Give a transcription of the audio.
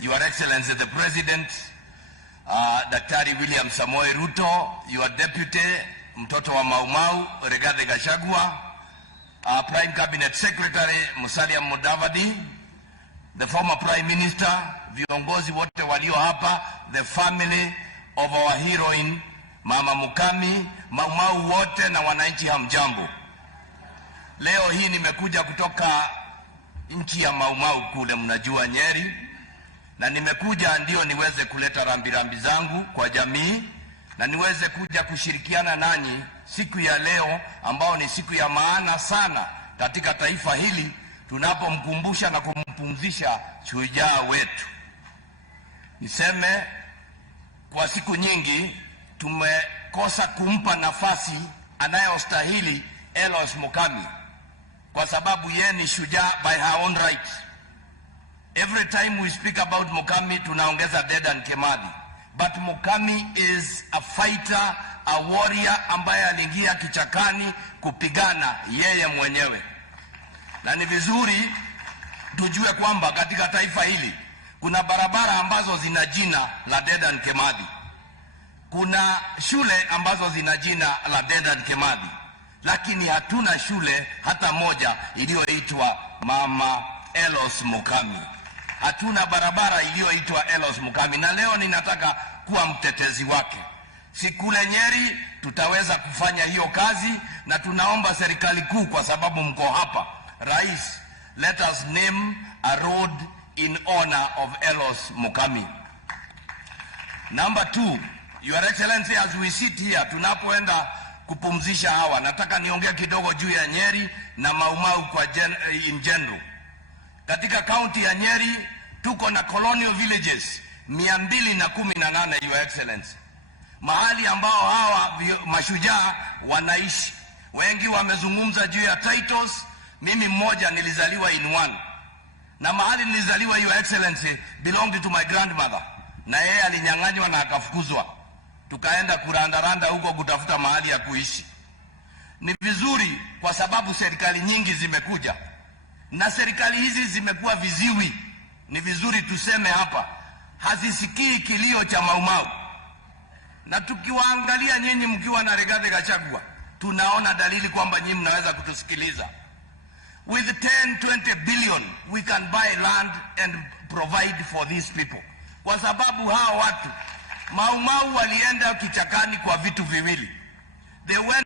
Your Excellency the President, Daktari William Samoei Ruto, your Deputy, mtoto wa Maumau, Rigathi Gachagua, Prime Cabinet Secretary, Musalia Mudavadi, the former Prime Minister, viongozi wote walio hapa, the family of our heroine, Mama Mukami, Maumau wote na wananchi hamjambo. Leo hii nimekuja kutoka nchi ya Maumau kule mnajua Nyeri, na nimekuja ndio niweze kuleta rambirambi zangu kwa jamii na niweze kuja kushirikiana nanyi siku ya leo ambao ni siku ya maana sana katika taifa hili, tunapomkumbusha na kumpumzisha shujaa wetu. Niseme kwa siku nyingi tumekosa kumpa nafasi anayostahili Elos Mukami, kwa sababu yeye ni shujaa by her own right. Every time we speak about Mukami, tunaongeza Dedan Kimathi. But Mukami is a fighter, a warrior ambaye aliingia kichakani kupigana yeye mwenyewe. Na ni vizuri tujue kwamba katika taifa hili kuna barabara ambazo zina jina la Dedan Kimathi. Kuna shule ambazo zina jina la Dedan Kimathi. Lakini hatuna shule hata moja iliyoitwa Mama Elos Mukami. Hatuna barabara iliyoitwa Elos Mukami, na leo ninataka kuwa mtetezi wake. Sikule Nyeri tutaweza kufanya hiyo kazi, na tunaomba serikali kuu, kwa sababu mko hapa, Rais, let us name a road in honor of Elos Mukami. Number 2, Your Excellency, as we sit here, tunapoenda kupumzisha hawa, nataka niongea kidogo juu ya Nyeri na Maumau kwa in general. Katika kaunti ya Nyeri tuko na colonial villages 218, Your Excellency, mahali ambao hawa mashujaa wanaishi. Wengi wamezungumza juu ya titles. Mimi mmoja nilizaliwa in one, na mahali nilizaliwa, Your Excellency, belonged to my grandmother, na yeye alinyang'anywa na akafukuzwa. Tukaenda kurandaranda huko kutafuta mahali ya kuishi. Ni vizuri kwa sababu serikali nyingi zimekuja, na serikali hizi zimekuwa viziwi. Ni vizuri tuseme hapa, hazisikii kilio cha Maumau. Na tukiwaangalia nyinyi mkiwa na Rigathi Gachagua, tunaona dalili kwamba nyinyi mnaweza kutusikiliza. With 10-20 billion we can buy land and provide for these people. Kwa sababu hao watu Maumau walienda kichakani kwa vitu viwili. They went